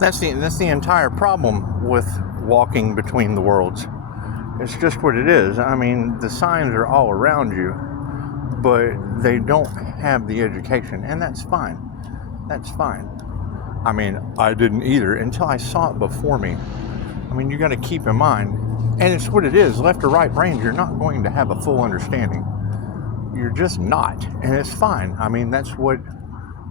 That's the entire problem with walking between the worlds. It's just what it is. I mean, the signs are all around you, but they don't have the education, and that's fine. That's fine. I mean, I didn't either until I saw it before me. I mean, you got to keep in mind, and it's what it is. Left or right brain, you're not going to have a full understanding. You're just not, and it's fine. I mean, that's what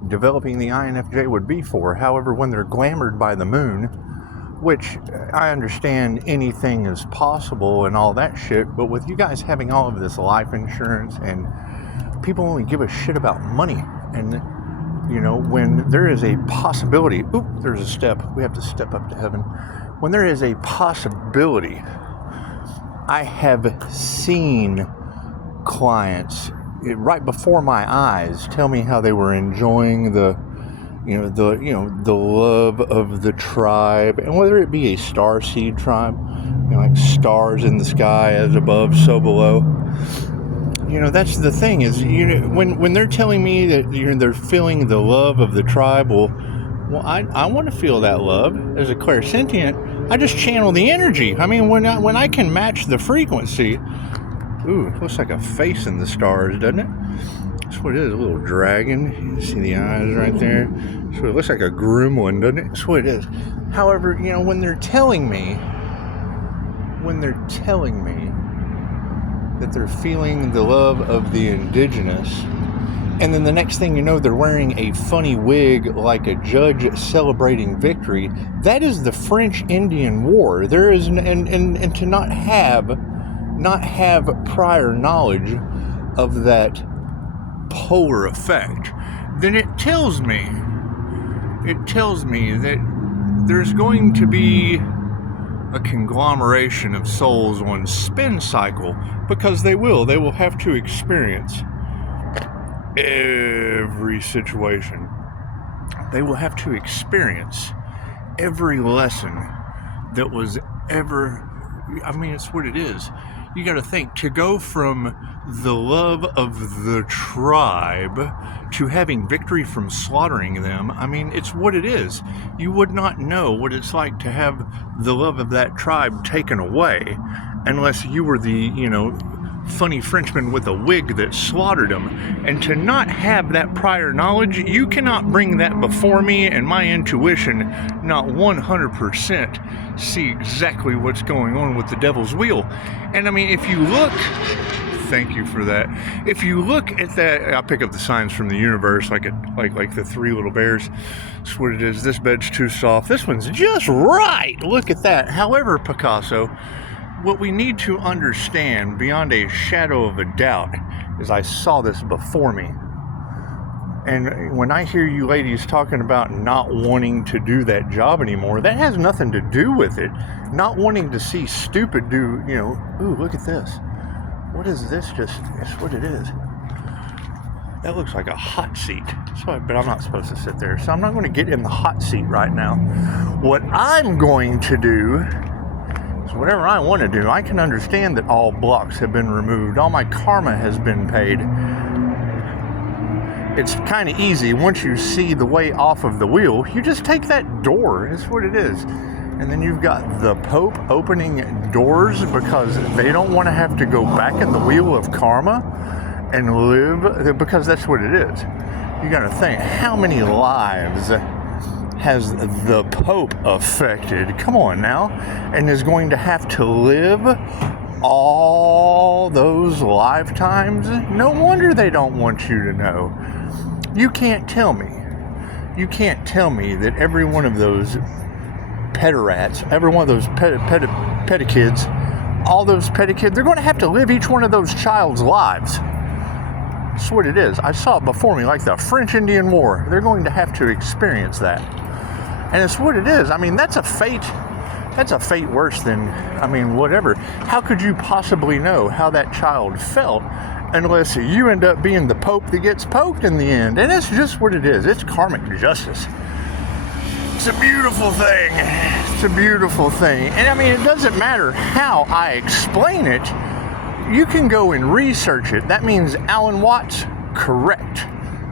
developing the INFJ would be for. However, when they're glamored by the moon, which I understand anything is possible and all that shit, but with you guys having all of this life insurance and people only give a shit about money, and you know, when there is a possibility, there's a step, we have to step up to heaven. When there is a possibility, I have seen clients right before my eyes tell me how they were enjoying the love of the tribe, and whether it be a starseed tribe, like stars in the sky as above, so below. That's the thing is, when they're telling me that they're feeling the love of the tribe, well, I want to feel that love as a clairsentient. I just channel the energy. I mean, when I can match the frequency. Ooh, it looks like a face in the stars, doesn't it? That's what it is, a little dragon. You see the eyes right there? So it looks like a gremlin, doesn't it? That's what it is. However, when they're telling me that they're feeling the love of the indigenous, and then the next thing you know, they're wearing a funny wig like a judge celebrating victory, that is the French-Indian War. There is, and to not have prior knowledge of that polar effect, then it tells me that there's going to be a conglomeration of souls on spin cycle, because they will have to experience every situation. They will have to experience every lesson that was ever. I mean, it's what it is. You got to think, to go from the love of the tribe to having victory from slaughtering them, I mean, it's what it is. You would not know what it's like to have the love of that tribe taken away unless you were the, funny Frenchman with a wig that slaughtered them. And to not have that prior knowledge, you cannot bring that before me, and my intuition not 100% see exactly what's going on with the devil's wheel. And I mean, if you look, thank you for that. If you look at that, I'll pick up the signs from the universe, like the three little bears. That's what it is. This bed's too soft. This one's just right. Look at that. However, Picasso, what we need to understand beyond a shadow of a doubt is I saw this before me. And when I hear you ladies talking about not wanting to do that job anymore, that has nothing to do with it. Not wanting to see stupid do, ooh, look at this. What is this? It's what it is. That looks like a hot seat. But I'm not supposed to sit there. So I'm not going to get in the hot seat right now. What I'm going to do, whatever I want to do, I can understand that all blocks have been removed. All my karma has been paid. It's kind of easy. Once you see the way off of the wheel, you just take that door. It's what it is. And then you've got the Pope opening doors because they don't want to have to go back in the wheel of karma and live, because that's what it is. You got to think, how many lives has the Pope affected? Come on now. And is going to have to live all those lifetimes? No wonder they don't want you to know. You can't tell me that every one of those pederats, every one of those pedikids, all those pedikids, they're going to have to live each one of those child's lives. That's what it is. I saw it before me, like the French-Indian War. They're going to have to experience that. And it's what it is. I mean, that's a fate worse than, whatever. How could you possibly know how that child felt unless you end up being the Pope that gets poked in the end? And it's just what it is. It's karmic justice. It's a beautiful thing. It's a beautiful thing. And it doesn't matter how I explain it. You can go and research it. That means Alan Watts, correct.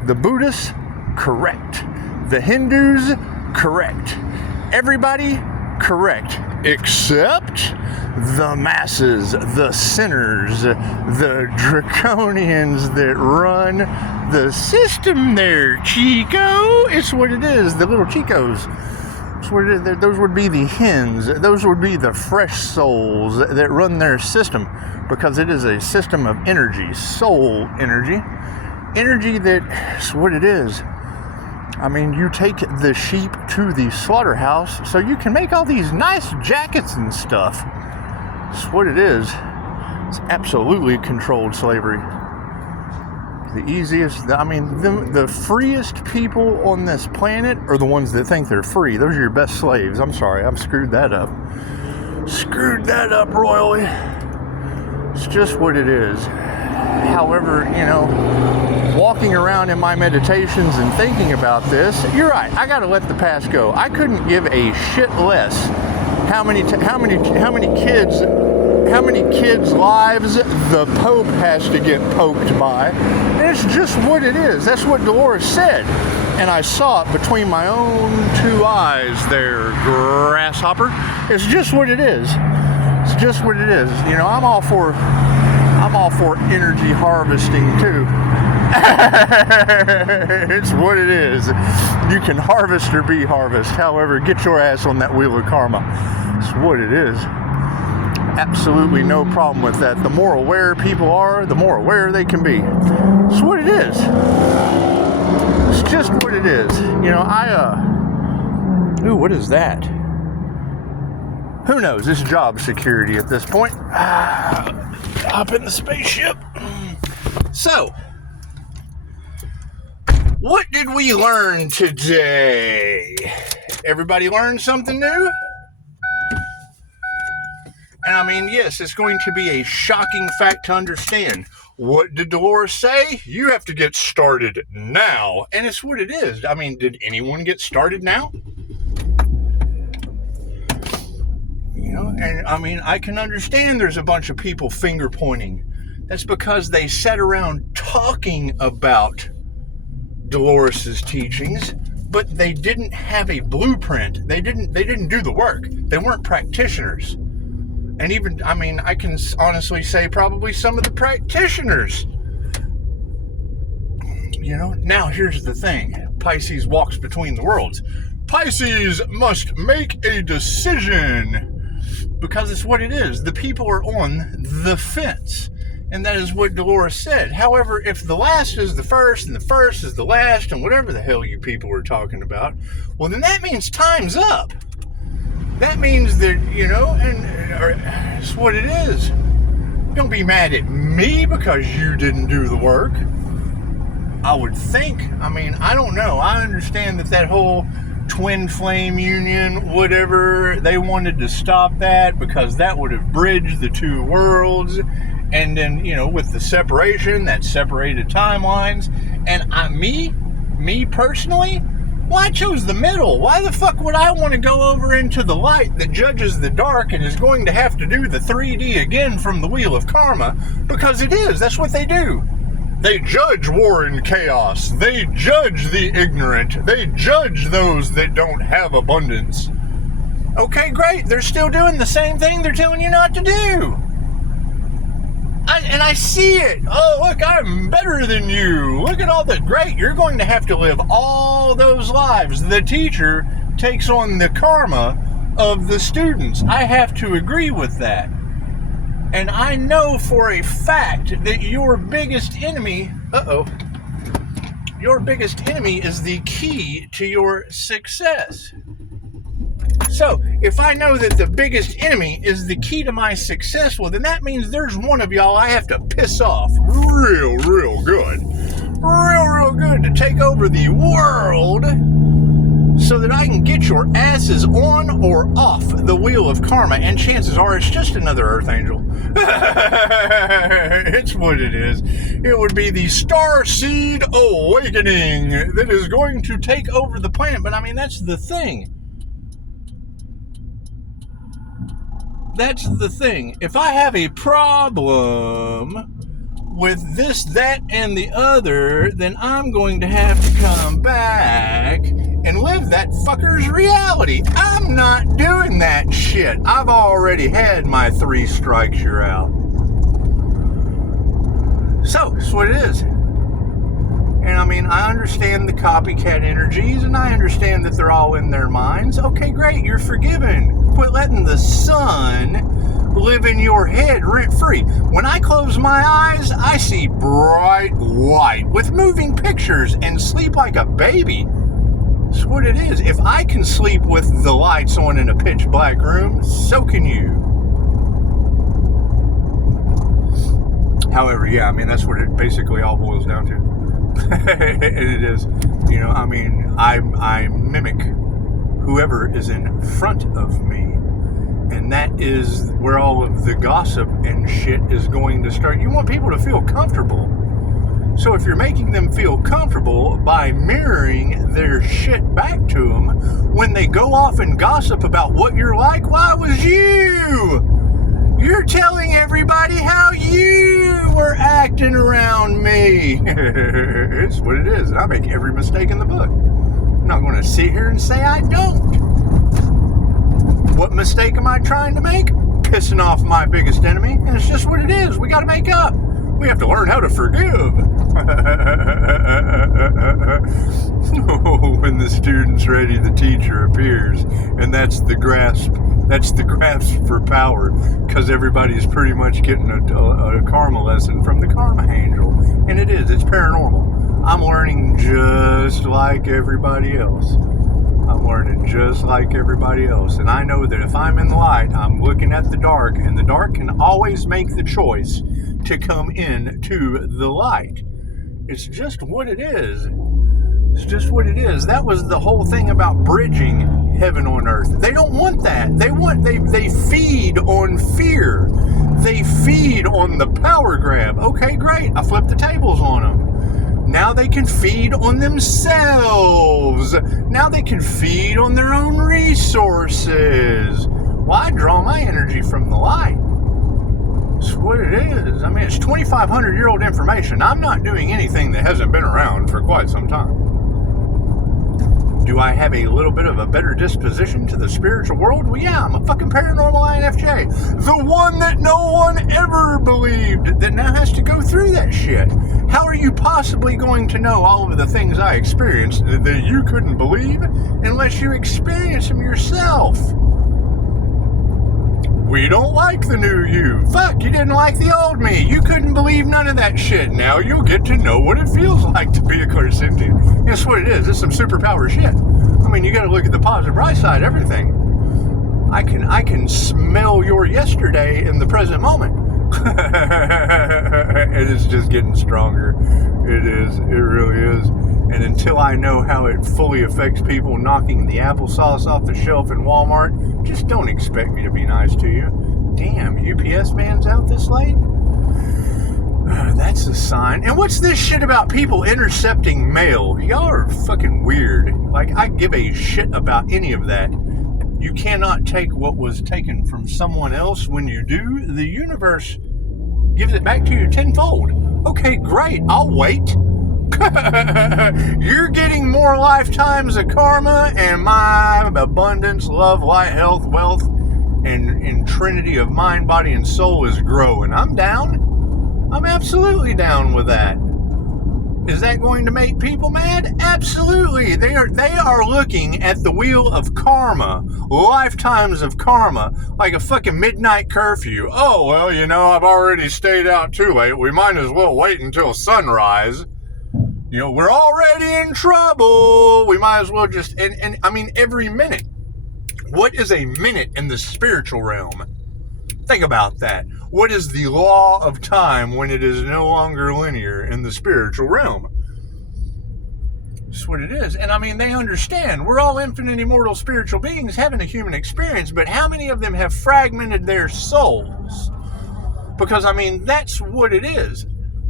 The Buddhists, correct. The Hindus, correct. Everybody correct, except the masses, the sinners, the draconians that run the system there, Chico. It's what it is, the little Chicos. It's what it is. Those would be the hens. Those would be the fresh souls that run their system, because it is a system of energy, soul energy. Energy that's what it is. I mean, you take the sheep to the slaughterhouse so you can make all these nice jackets and stuff. It's what it is. It's absolutely controlled slavery. The easiest, I mean, the freest people on this planet are the ones that think they're free. Those are your best slaves. I'm sorry, I've screwed that up. Screwed that up royally. It's just what it is. However, you know, walking around in my meditations and thinking about this, you're right, I gotta let the past go. I couldn't give a shit less how many kids' lives the Pope has to get poked by. And it's just what it is. That's what Dolores said. And I saw it between my own two eyes there, grasshopper. It's just what it is. It's just what it is. You know, I'm all for energy harvesting too. It's what it is. You can harvest or be harvest. However, get your ass on that wheel of karma. It's what it is. Absolutely no problem with that. The more aware people are, the more aware they can be. It's what it is. It's just what it is. You know, ooh, what is that? Who knows? It's job security at this point. Hop in the spaceship. So, what did we learn today? Everybody learned something new? And I mean, yes, it's going to be a shocking fact to understand. What did Dolores say? You have to get started now. And it's what it is. I mean, did anyone get started now? You know, and I mean, I can understand there's a bunch of people finger pointing. That's because they sat around talking about Dolores's teachings, but they didn't have a blueprint. They didn't do the work. They weren't practitioners. And even, I mean, I can honestly say probably some of the practitioners. You know, now here's the thing. Pisces walks between the worlds. Pisces must make a decision, because it's what it is. The people are on the fence. And that is what Dolores said. However, if the last is the first and the first is the last and whatever the hell you people are talking about, well, then that means time's up. That means that, you know, and it's what it is. Don't be mad at me because you didn't do the work. I would think. I mean, I don't know. I understand that whole twin flame union, whatever, they wanted to stop that because that would have bridged the two worlds. And then, you know, with the separation, that separated timelines. And me personally, well, I chose the middle. Why the fuck would I want to go over into the light that judges the dark and is going to have to do the 3D again from the wheel of karma? Because it is. That's what they do. They judge war and chaos. They judge the ignorant. They judge those that don't have abundance. Okay, great. They're still doing the same thing they're telling you not to do. And I see it. Oh, look, I'm better than you. Look at all the great. You're going to have to live all those lives. The teacher takes on the karma of the students. I have to agree with that. And I know for a fact that your biggest enemy, your biggest enemy is the key to your success. So, if I know that the biggest enemy is the key to my success, well, then that means there's one of y'all I have to piss off real good. Real good to take over the world so that I can get your asses on or off the wheel of karma. And chances are it's just another Earth Angel. It's what it is. It would be the Starseed Awakening that is going to take over the planet. But I mean, that's the thing. That's the thing. If I have a problem with this, that, and the other, then I'm going to have to come back and live that fucker's reality. I'm not doing that shit. I've already had my 3 strikes, you're out. So, that's what it is. And I mean, I understand the copycat energies, and I understand that they're all in their minds. Okay, great, you're forgiven. Quit letting the sun live in your head rent-free. When I close my eyes, I see bright white with moving pictures and sleep like a baby. That's what it is. If I can sleep with the lights on in a pitch black room, so can you. However, yeah, I mean, that's what it basically all boils down to. And it is, you know, I mean, I mimic whoever is in front of me. And that is where all of the gossip and shit is going to start. You want people to feel comfortable. So if you're making them feel comfortable by mirroring their shit back to them, when they go off and gossip about what you're like, why was you? You're telling everybody how you were acting around me. It's what it is. And I make every mistake in the book. I'm not going to sit here and say I don't. What mistake am I trying to make? Pissing off my biggest enemy. And it's just what it is. We got to make up. We have to learn how to forgive. When the student's ready, the teacher appears. And that's the grasp. That's the grasp for power, because everybody's pretty much getting a karma lesson from the karma angel. And it is. It's paranormal. I'm learning just like everybody else. I'm learning just like everybody else. And I know that if I'm in the light, I'm looking at the dark, and the dark can always make the choice to come in to the light. It's just what it is. It's just what it is. That was the whole thing about bridging heaven on earth. They don't want that. They feed on fear. They feed on the power grab. Okay, great. I flipped the tables on them. Now they can feed on themselves. Now they can feed on their own resources. Well, I draw my energy from the light. It's what it is. I mean, it's 2,500-year-old information. I'm not doing anything that hasn't been around for quite some time. Do I have a little bit of a better disposition to the spiritual world? Well, yeah, I'm a fucking paranormal INFJ. The one that no one ever believed, that now has to go through that shit. How are you possibly going to know all of the things I experienced that you couldn't believe unless you experience them yourself? We don't like the new you. Fuck, you didn't like the old me. You couldn't believe none of that shit. Now you'll get to know what it feels like to be a clairsentient. That's what it is. It's some superpower shit. I mean, you gotta look at the positive bright side, everything. I can smell your yesterday in the present moment. And it's just getting stronger. It is. It really is. And until I know how it fully affects people knocking the applesauce off the shelf in Walmart, just don't expect me to be nice to you. Damn, UPS man's out this late? That's a sign. And what's this shit about people intercepting mail? Y'all are fucking weird. Like, I give a shit about any of that. You cannot take what was taken from someone else. When you do, the universe gives it back to you tenfold. Okay, great. I'll wait. You're getting more lifetimes of karma, and my abundance, love, light, health, wealth, and trinity of mind, body, and soul is growing. I'm down. I'm absolutely down with that. Is that going to make people mad? Absolutely. They are looking at the wheel of karma, lifetimes of karma, like a fucking midnight curfew. Oh, well, you know, I've already stayed out too late. We might as well wait until sunrise. You know, we're already in trouble. We might as well just, and I mean, every minute. What is a minute in the spiritual realm? Think about that. What is the law of time when it is no longer linear in the spiritual realm? That's what it is. And I mean, they understand. We're all infinite, immortal spiritual beings having a human experience, but how many of them have fragmented their souls? Because, I mean, that's what it is.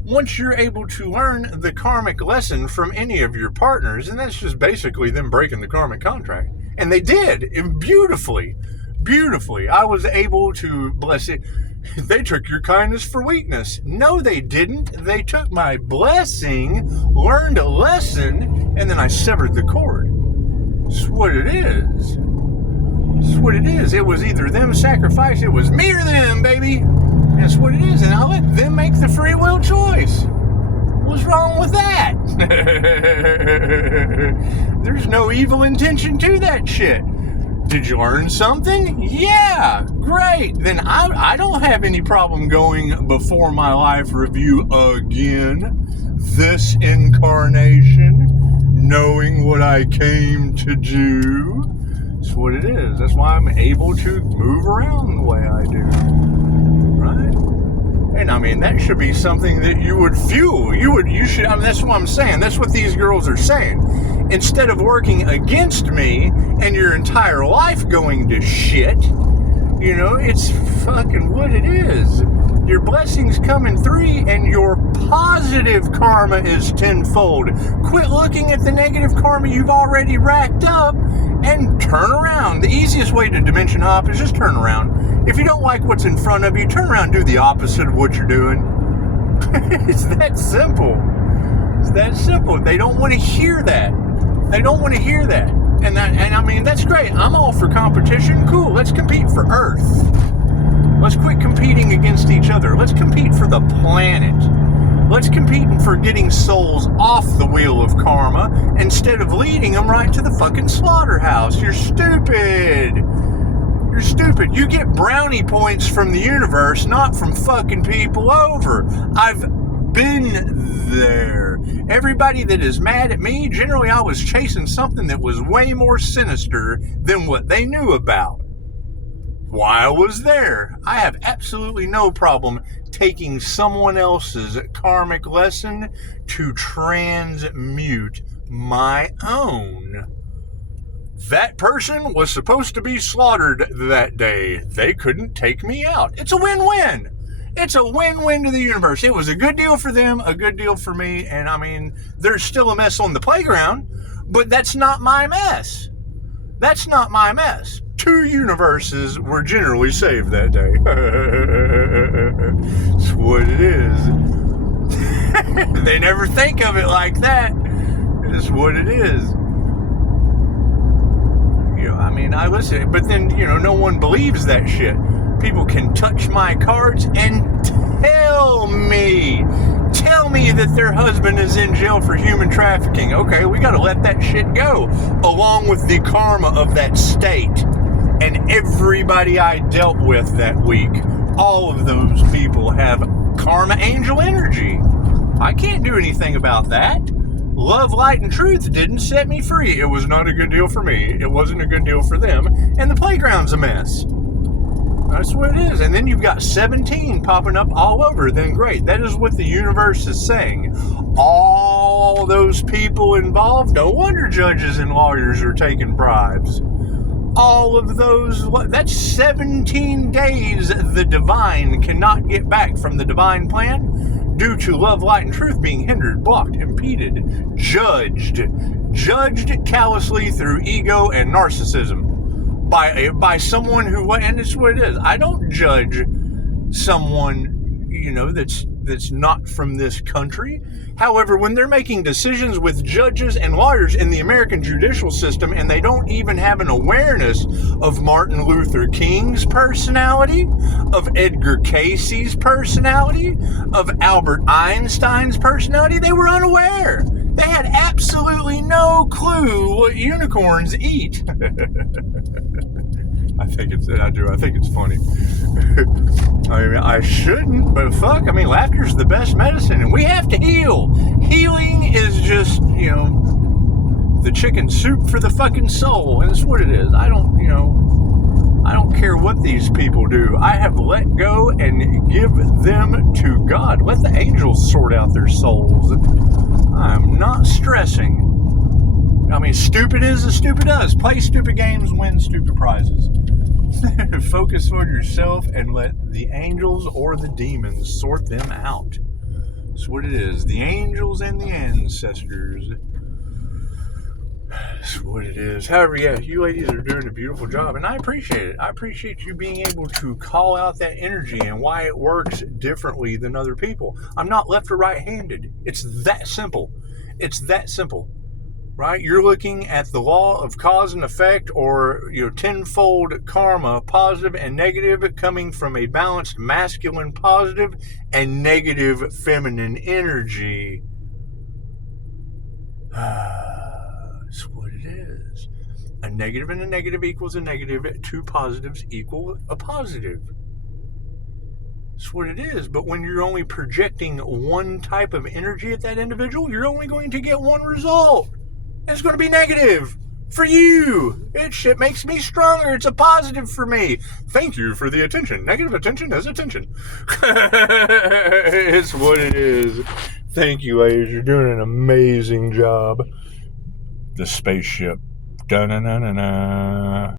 Once you're able to learn the karmic lesson from any of your partners, and that's just basically them breaking the karmic contract. And they did, beautifully. Beautifully. I was able to, bless it, they took your kindness for weakness. No, they didn't. They took my blessing, learned a lesson, and then I severed the cord. That's what it is. That's what it is. It was either them sacrifice, it was me or them, baby. That's what it is. And I'll let them make the free will choice. What's wrong with that? There's no evil intention to that shit. Did you learn something? Yeah, great. Then I don't have any problem going before my life review again. This incarnation, knowing what I came to do. That's what it is. That's why I'm able to move around the way I do. Right? And I mean, that should be something that you would fuel. You should, I mean, that's what I'm saying. That's what these girls are saying. Instead of working against me and your entire life going to shit, you know, it's fucking what it is. Your blessings come in 3 and your positive karma is 10-fold. Quit looking at the negative karma you've already racked up and turn around. The easiest way to dimension hop is just turn around. If you don't like what's in front of you, turn around and do the opposite of what you're doing. It's that simple. It's that simple. They don't want to hear that. They don't want to hear that. And I mean, that's great. I'm all for competition. Cool. Let's compete for Earth. Let's quit competing against each other. Let's compete for the planet. Let's compete for getting souls off the wheel of karma instead of leading them right to the fucking slaughterhouse. You're stupid. You're stupid. You get brownie points from the universe, not from fucking people over. I've been there. Everybody that is mad at me, generally I was chasing something that was way more sinister than what they knew about. While I was there, I have absolutely no problem taking someone else's karmic lesson to transmute my own. That person was supposed to be slaughtered that day. They couldn't take me out. It's a win-win. It's a win-win to the universe. It was a good deal for them, a good deal for me, and I mean, there's still a mess on the playground, but that's not my mess. That's not my mess. 2 universes were generally saved that day. That's what it is. They never think of it like that. It's what it is. You know, I mean, I listen, but then, you know, no one believes that shit. People can touch my cards and tell me that their husband is in jail for human trafficking. Okay, we got to let that shit go, along with the karma of that state. And everybody I dealt with that week, all of those people have karma angel energy. I can't do anything about that. Love, light, and truth didn't set me free. It was not a good deal for me. It wasn't a good deal for them. And the playground's a mess. That's what it is. And then you've got 17 popping up all over. Then great. That is what the universe is saying. All those people involved, no wonder judges and lawyers are taking bribes. All of those, that's 17 days the divine cannot get back from the divine plan due to love, light, and truth being hindered, blocked, impeded, judged callously through ego and narcissism by someone who, and it's what it is. I don't judge someone, you know, that's not from this country. However, when they're making decisions with judges and lawyers in the American judicial system and they don't even have an awareness of Martin Luther King's personality, of Edgar Casey's personality, of Albert Einstein's personality, they were unaware. They had absolutely no clue what unicorns eat. I think it's funny. I mean, I shouldn't, but fuck, I mean, laughter's the best medicine, and we have to heal. Healing is just, you know, the chicken soup for the fucking soul, and it's what it is. I don't care what these people do. I have let go and give them to God. Let the angels sort out their souls. I'm not stressing. I mean, stupid is as stupid does. Play stupid games, win stupid prizes. Focus on yourself and let the angels or the demons sort them out. That's what it is. The angels and the ancestors. That's what it is. However, yeah, you ladies are doing a beautiful job, and I appreciate it. I appreciate you being able to call out that energy and why it works differently than other people. I'm not left or right-handed. It's that simple. It's that simple. right? You're looking at the law of cause and effect, or tenfold karma, positive and negative, coming from a balanced masculine positive and negative feminine energy. That's what it is. A negative and a negative equals a negative. Two positives equal a positive. That's what it is. But when you're only projecting one type of energy at that individual, you're only going to get one result. It's going to be negative for you. Shit makes me stronger. It's a positive for me. Thank you for the attention. Negative attention is attention. It's what it is. Thank you, ladies. You're doing an amazing job. The spaceship. Da-na-na-na-na.